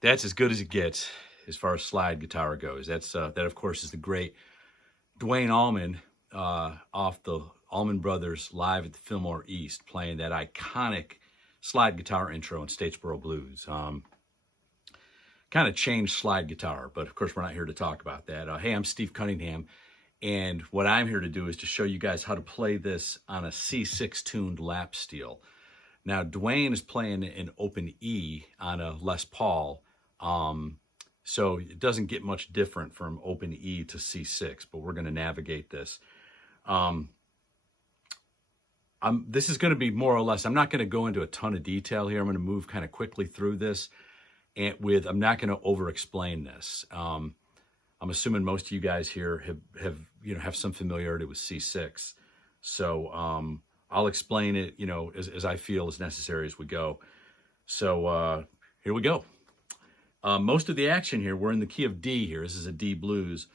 That's as good as it gets as far as slide guitar goes. That of course is the great Dwayne Allman off the Allman Brothers live at the Fillmore East, playing that iconic slide guitar intro in Statesboro Blues. Kind of changed slide guitar, but of course we're not here to talk about that. Hey, I'm Steve Cunningham, and what I'm here to do is to show you guys how to play this on a C6 tuned lap steel. Now Dwayne is playing an open E on a Les Paul, so it doesn't get much different from open E to C6, but we're going to navigate this. This is going to be more or less, I'm not going to go into a ton of detail here. I'm going to move kind of quickly through this, and I'm not going to over-explain this. I'm assuming most of you guys here have some familiarity with C6. So I'll explain it, as I feel is necessary as we go. So here we go. Most of the action here, we're in the key of D here. This is a D blues.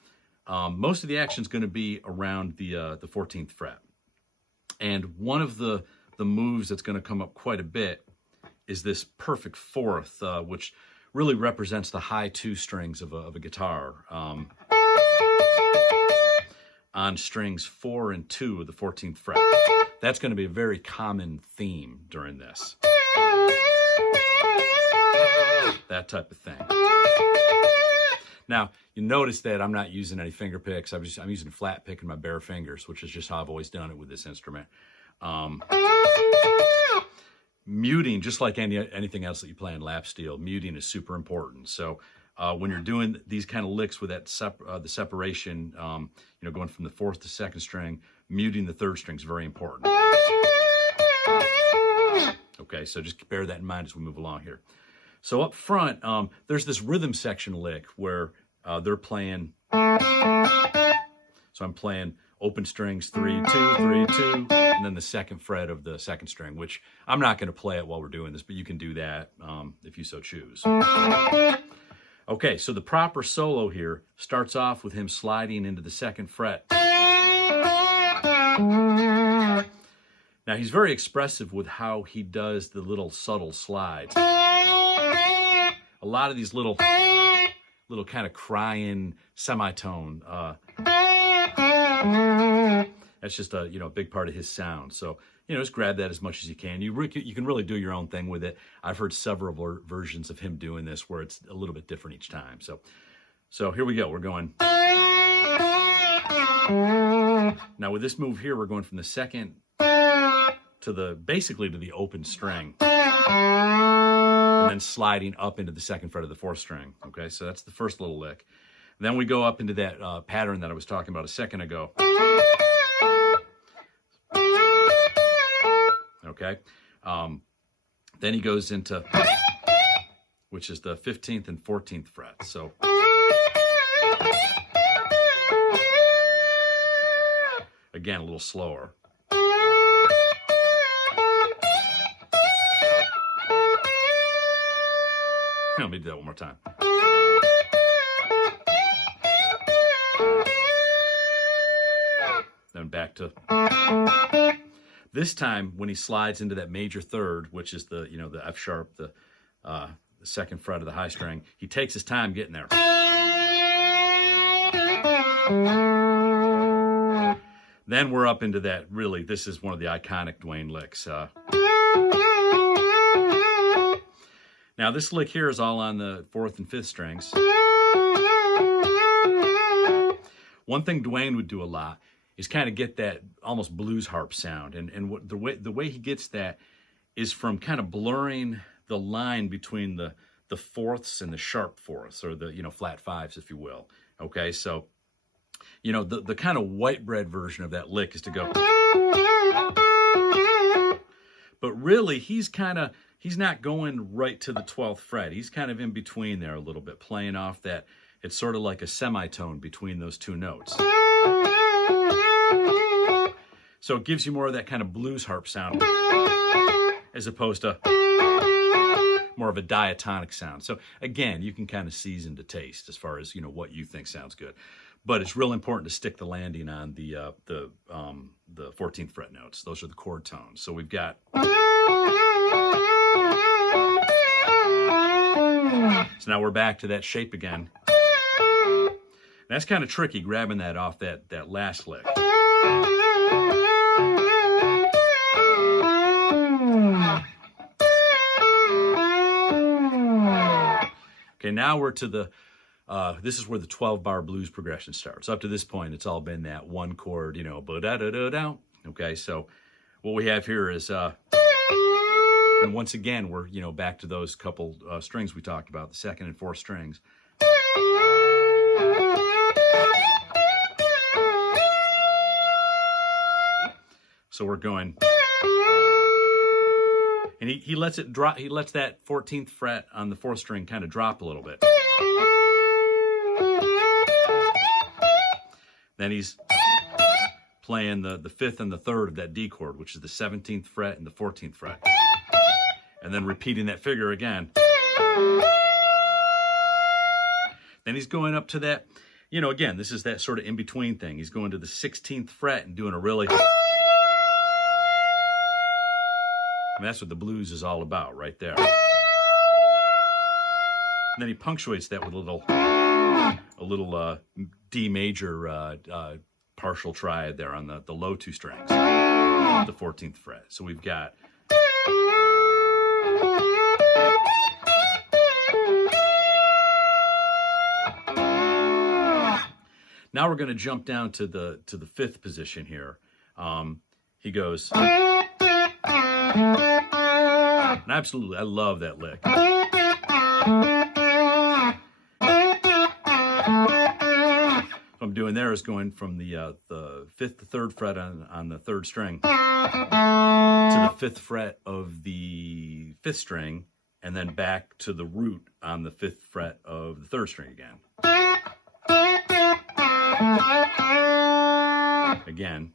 Most of the action is going to be around the 14th fret. And one of the moves that's going to come up quite a bit is this perfect fourth, which really represents the high two strings of a guitar on strings 4 and 2 of the 14th fret. That's going to be a very common theme during this. That type of thing. Now, you notice that I'm not using any finger picks. I'm using flat pick in my bare fingers, which is just how I've always done it with this instrument. Muting, just like anything else that you play in lap steel, muting is super important. So when you're doing these kind of licks with that the separation, going from the 4th to 2nd string, muting the 3rd string is very important. Okay, so just bear that in mind as we move along here. So up front, there's this rhythm section lick where they're playing. So I'm playing open strings 3, 2, 3, 2, and then the 2nd fret of the 2nd string, which I'm not going to play it while we're doing this, but you can do that if you so choose. Okay, so the proper solo here starts off with him sliding into the 2nd fret. Now he's very expressive with how he does the little subtle slides. A lot of these little kind of crying semitone. That's just a big part of his sound. So just grab that as much as you can. You can really do your own thing with it. I've heard several versions of him doing this where it's a little bit different each time. So here we go. We're going. Now with this move here, we're going from the 2nd to basically to the open string. And then sliding up into the 2nd fret of the 4th string. Okay, so that's the first little lick. Then we go up into that pattern that I was talking about a second ago. Okay, then he goes into, which is the 15th and 14th fret. So again, a little slower. Let me do that one more time. Then back to. This time, when he slides into that major 3rd, which is the F sharp, the 2nd fret of the high string, he takes his time getting there. Then we're up into that. Really, this is one of the iconic Dwayne licks. Now this lick here is all on the 4th and 5th strings. One thing Dwayne would do a lot is kind of get that almost blues harp sound, and what the way he gets that is from kind of blurring the line between the 4ths and the sharp 4ths, or the flat 5s, if you will. Okay, so the kind of white bread version of that lick is to go. But really, he's not going right to the 12th fret. He's kind of in between there a little bit, playing off that. It's sort of like a semitone between those two notes. So it gives you more of that kind of blues harp sound as opposed to more of a diatonic sound. So again, you can kind of season to taste as far as what you think sounds good. But it's real important to stick the landing on the 14th fret notes. Those are the chord tones. So we've got. So now we're back to that shape again. And that's kind of tricky, grabbing that off that last lick. Okay, now we're to the, this is where the 12-bar blues progression starts. Up to this point, it's all been that one chord, you know, ba-da-da-da-da. Okay, so what we have here is, and once again, we're, you know, back to those couple strings we talked about, the second and fourth strings. So we're going, and he lets it drop. He lets that 14th fret on the fourth string kind of drop a little bit. Then he's playing the fifth and the third of that D chord, which is the 17th fret and the 14th fret. And then repeating that figure again. Then he's going up to that, you know, again, this is that sort of in-between thing. He's going to the 16th fret and doing a really... And that's what the blues is all about right there. And then he punctuates that with a little D major partial triad there on the low two strings, the 14th fret. So we've got... Now we're going to jump down to the fifth position here. He goes... And absolutely, I love that lick. What I'm doing there is going from the fifth to third fret on the third string to the fifth fret of the fifth string, and then back to the root on the fifth fret of the third string again. Again.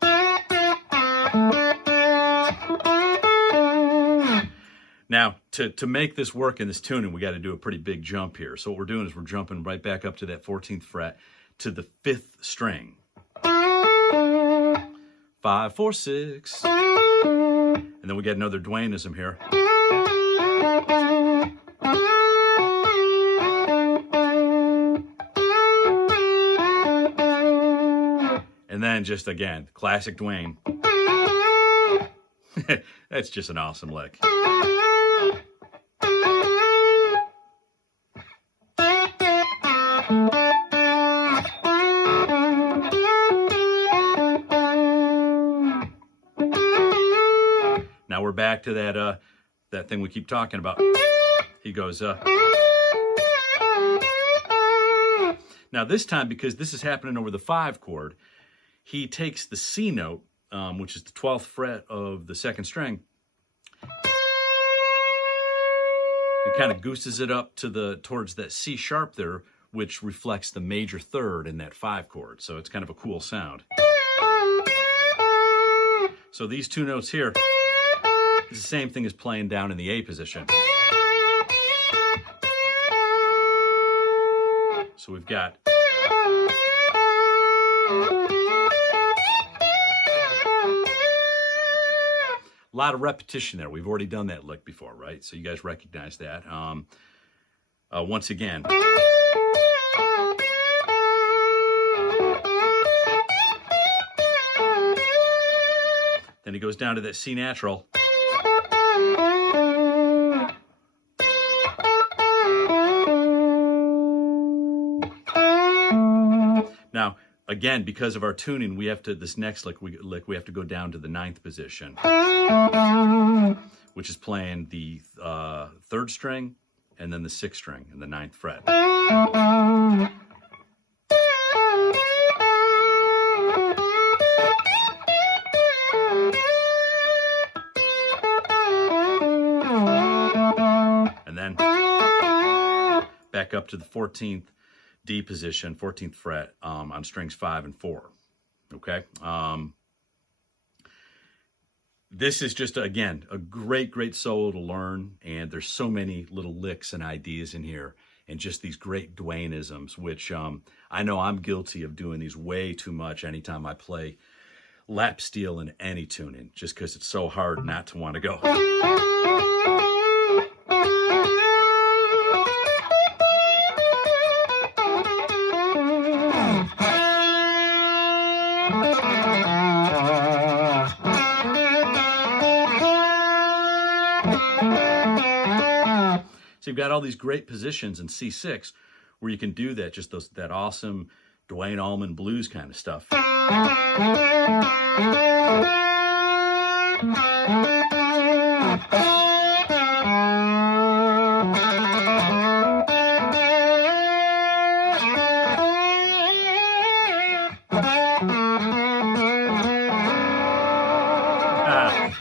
Now, to make this work in this tuning, we got to do a pretty big jump here. So what we're doing is we're jumping right back up to that 14th fret to the fifth string. 5, 4, 6. And then we got another Dwayneism here. And then just again, classic Dwayne. That's just an awesome lick. Now we're back to that thing we keep talking about. He goes, now this time, because this is happening over the 5 chord, he takes the C note, which is the 12th fret of the second string. He kind of gooses it up to towards that C sharp there, which reflects the major third in that 5 chord. So it's kind of a cool sound. So these two notes here is the same thing as playing down in the A position. So we've got... A lot of repetition there. We've already done that lick before, right? So you guys recognize that. Once again. Then he goes down to that C natural. Now, again, because of our tuning, we have to, this next lick, we have to go down to the 9th position, which is playing the 3rd string and then the 6th string and the 9th fret. And then back up to the 14th D position, 14th fret on strings 5 and 4. Okay. This is just, again, a great solo to learn. And there's so many little licks and ideas in here and just these great Dwayneisms, which I know I'm guilty of doing these way too much anytime I play lap steel in any tuning, just because it's so hard not to want to go. got all these great positions in C6 where you can do that, just that awesome Dwayne Allman blues kind of stuff.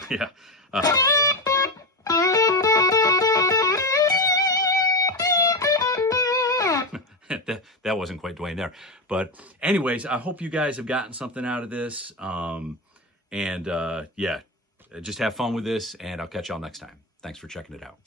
Yeah. That wasn't quite Dwayne there. But anyways, I hope you guys have gotten something out of this. Yeah, just have fun with this, and I'll catch y'all next time. Thanks for checking it out.